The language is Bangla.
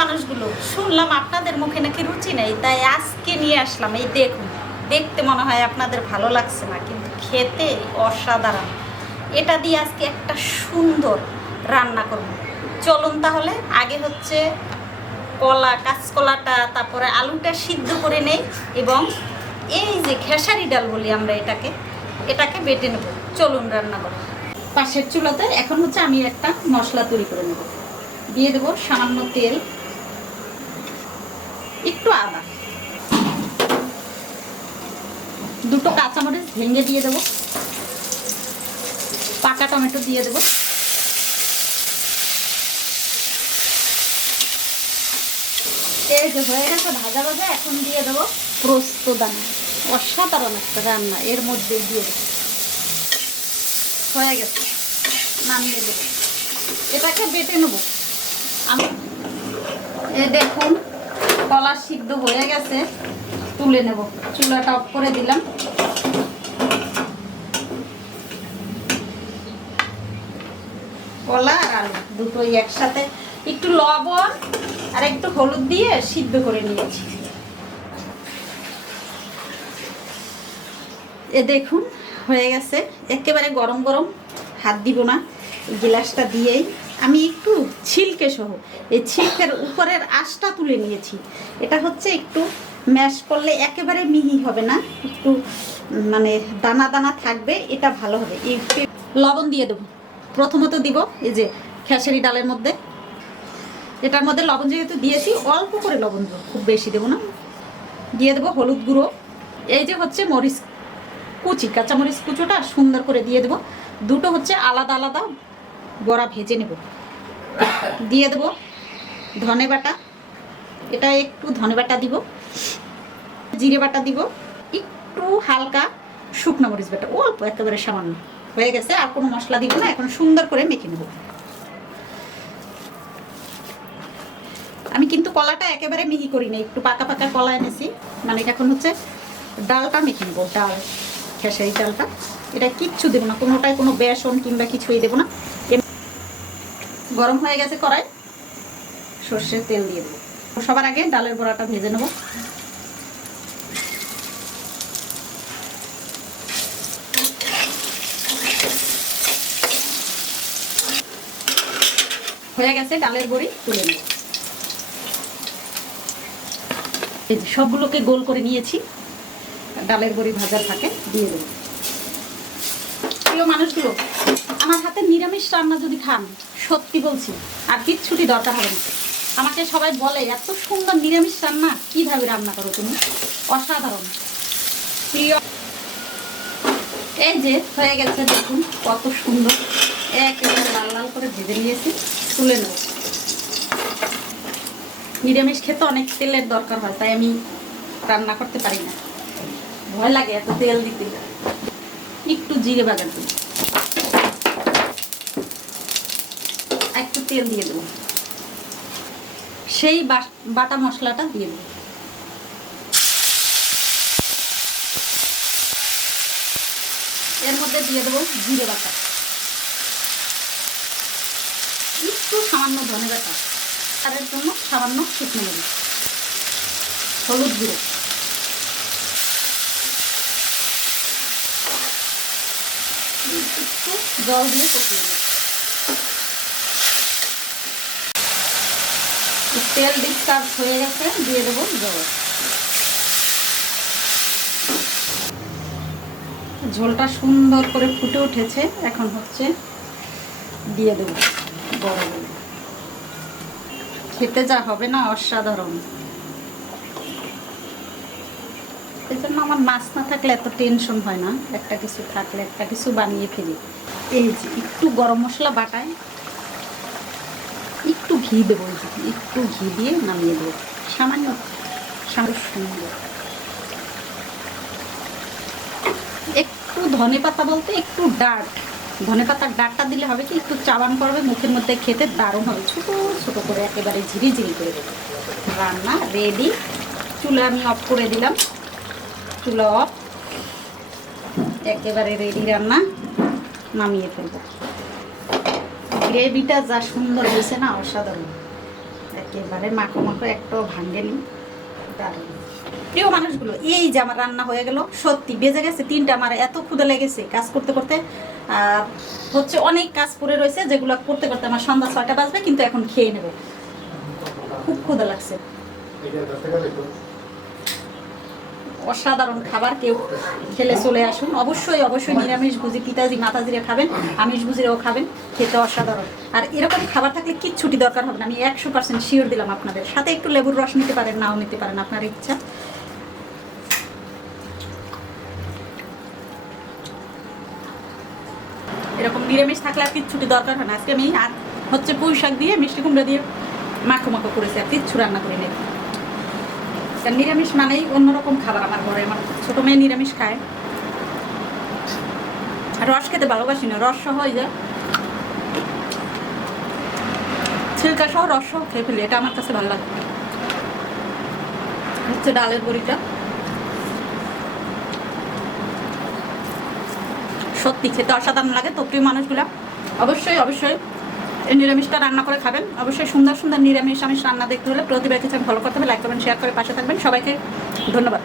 মানুষগুলো, শুনলাম আপনাদের মুখে নাকি রুচি নেই, তাই আজকে নিয়ে আসলাম। এই দেখুন, দেখতে মনে হয় আপনাদের ভালো লাগছে না, কিন্তু খেতে অসাধারণ। এটা দিয়ে আজকে একটা সুন্দর রান্না করব। চলুন তাহলে। আগে হচ্ছে কাঁচকলাটা, তারপরে আলুটা সিদ্ধ করে নেই, এবং এই যে খেসারি ডাল বলি আমরা এটাকে বেটে নেব। চলুন রান্না করব। পাশের চুলাতে এখন হচ্ছে আমি একটা মশলা তৈরি করে নেব। দিয়ে দেবো সামান্য তেল, একটু আদা, দুটো কাঁচামরিচ ভেঙে দিয়ে দেবো, পাকা টমেটো দিয়ে দেবো, এই যে হয়ে গেছে ভাজা ভাজা। এখন দিয়ে দেবো পোস্ত দানা। অসাধারণ একটা রান্না এর মধ্যে দিয়ে দেবো। হয়ে গেছে, নামিয়ে দেবো। এটাকে বেটে নেবো আমি। এই দেখুন, কলা সিদ্ধ হয়ে গেছে, তুলে নেব। চুলাটা অফ করে দিলাম। কলা আর আলু দুটোই একসাথে একটু লবণ আর একটু হলুদ দিয়ে সিদ্ধ করে নিয়েছি। এ দেখুন হয়ে গেছে, একেবারে গরম গরম, হাত দিব না। এই গ্লাসটা দিয়েই আমি একটু ছিলকে সহ এই ছিলকের উপরের আঁশটা তুলে নিয়েছি। এটা হচ্ছে একটু ম্যাশ করলে একেবারে মিহি হবে না, একটু মানে দানা দানা থাকবে, এটা ভালো হবে। এই লবণ দিয়ে দেবো প্রথমত, দিব এই যে খেসারি ডালের মধ্যে। এটার মধ্যে লবণ যেহেতু দিয়েছি, অল্প করে লবণ দেবো, খুব বেশি দেবো না। দিয়ে দেবো হলুদ গুঁড়ো, এই যে হচ্ছে মরিচ কুচি, কাঁচামরিচ কুচোটা সুন্দর করে দিয়ে দেবো। দুটো হচ্ছে আলাদা আলাদা বড়া ভেজে নেব। দিয়ে দেবো ধনে বাটা, এটা একটু ধনে বাটা দিব, জিরে বাটা দিব, একটু হালকা শুকনো মরিচ বাটা, অল্প একেবারে সামান্য। হয়ে গেছে, আর কোনো মশলা দিব না। এখন সুন্দর করে মেখে নেব। আমি কিন্তু কলাটা একেবারে মিহি করি না, একটু পাকা পাকা কলা এনেছি। মানে এখন হচ্ছে ডালটা মেখে নেবো, ডাল খেসারি ডালটা। এটা কিচ্ছু দেবো না, কোনোটাই কোনো বেসন কিংবা কিছুই দেবো না। গরম হয়ে গেছে কড়াই, সর্ষের তেল দিয়ে দেবো। সবার আগে ডালের বড়াটা ভেজে নেব। হয়ে গেছে, ডালের বড়ি তুলে নেব। এই যে সবগুলোকে গোল করে নিয়েছি, ডালের বড়ি ভাজার ফাঁকে দিয়ে দেবো। প্রিয় মানুষগুলো, আমার হাতে নিরামিষ রান্না যদি খান, সত্যি বলছি আর কিচ্ছুটি দরকার হবে না। আমাকে সবাই বলে, এত সুন্দর নিরামিষ রান্না কিভাবে রান্না করো তুমি, অসাধারণ। প্রিয়, এই যে হয়ে গেছে, দেখুন কত সুন্দর, একেবারে লাল লাল করে ভেজে নিয়েছি, তুলে নেব। নিরামিষ খেতে অনেক তেলের দরকার হয়, তাই আমি রান্না করতে পারি না, ভয় লাগে এত তেল দিতে। একটু জিরে বাগান দিই, একটু তেল দিয়ে দেবো, সেই বাটা মশলাটা দিয়ে দেবো। এর মধ্যে দিয়ে দেবো জিরে বাটা, একটু সামান্য ধনে বাটা, তার জন্য সামান্য শুকনো মরিচ, হলুদ গুঁড়ো, একটু জল দিয়ে কষিয়ে দেবো। তেল ডিসচার্জ হয়ে গেছে, দিয়ে দেবো জল। ঝোলটা সুন্দর করে ফুটে উঠেছে, এখন হচ্ছে দিয়ে দেবো বড়া। খেতে যা হবে না, অসাধারণ। এই জন্য আমার মাছ না থাকলে এত টেনশন হয় না, একটা কিছু থাকলে একটা কিছু বানিয়ে ফেলি। এই যে একটু গরম মশলা বাটায় একটু ঘি দেবো, একটু ঘি দিয়ে নামিয়ে দেবো, সামান্য সুন্দর। একটু ধনে পাতা বলতে একটু ডাঁট, ধনে পাতার ডাঁটটা দিলে হবে কি, একটু চাবান করবে, মুখের মধ্যে খেতে দারুণ হবে। ছোটো ছোটো করে একেবারে ঝিরি ঝিরি করে দেবো। রান্না রেডি। চুলা আমি অফ করে দিলাম, চুলা অফ, একেবারে রেডি রান্না। নামিয়ে ফেলবো। গ্রেভিটা যা সুন্দর হয়েছে না, অসাধারণ। একেবারে মাখো মাখো একটাও ভাঙ্গেনি। দারুণ। প্রিয় মানুষগুলো, এই যে আমার রান্না হয়ে গেল, সত্যি বেজে গেছে 3টা। আমার এত ক্ষুদা লেগেছে কাজ করতে করতে, আর হচ্ছে অনেক কাজ পড়ে রয়েছে যেগুলো করতে করতে আমার সন্ধ্যা 6টা বাজবে, কিন্তু এখন খেয়ে নেব, খুব ক্ষুদা লাগছে। অসাধারণ খাবার, কেউ খেলে চলে আসুন। অবশ্যই অবশ্যই নিরামিষ ভুজি পিতাজি মাতাজিরা খাবেন, আমিষ ভুজিরাও খাবেন, খেতে অসাধারণ। আর এরকম খাবার থাকলে কিচ্ছুটি দরকার হবে না, আমি 100% শিওর দিলাম আপনাদের। সাথে একটু লেবুর রস নিতে পারেন, নাও নিতে পারেন, আপনার ইচ্ছা। এরকম নিরামিষ থাকলে আর কিচ্ছুটি দরকার হয় না। আজকে আমি আর হচ্ছে পুঁই শাক দিয়ে মিষ্টি কুমড়া দিয়ে মাখো মাখো করেছি, আর কিচ্ছু রান্না করি নেই। কারণ নিরামিষ মানেই অন্যরকম খাবার আমার ঘরে। আমার ছোটো মেয়ে নিরামিষ খায়, রস খেতে ভালোবাসি না, রস সহ যে ছিলকা সহ রস সহ খেয়ে ফেলি, এটা আমার কাছে ভালো লাগে। হচ্ছে ডালের বড়িটা সত্যি খেতে অসাধারণ লাগে। তো প্রিয় মানুষগুলা, অবশ্যই অবশ্যই এই নিরামিষটা রান্না করে খাবেন। অবশ্যই সুন্দর সুন্দর নিরামিষ আমিষ রান্না দেখতে হলে প্রতিবার কিছু ফলো করতে হবে, লাইক করবেন, শেয়ার করে পাশে থাকবেন। সবাইকে ধন্যবাদ।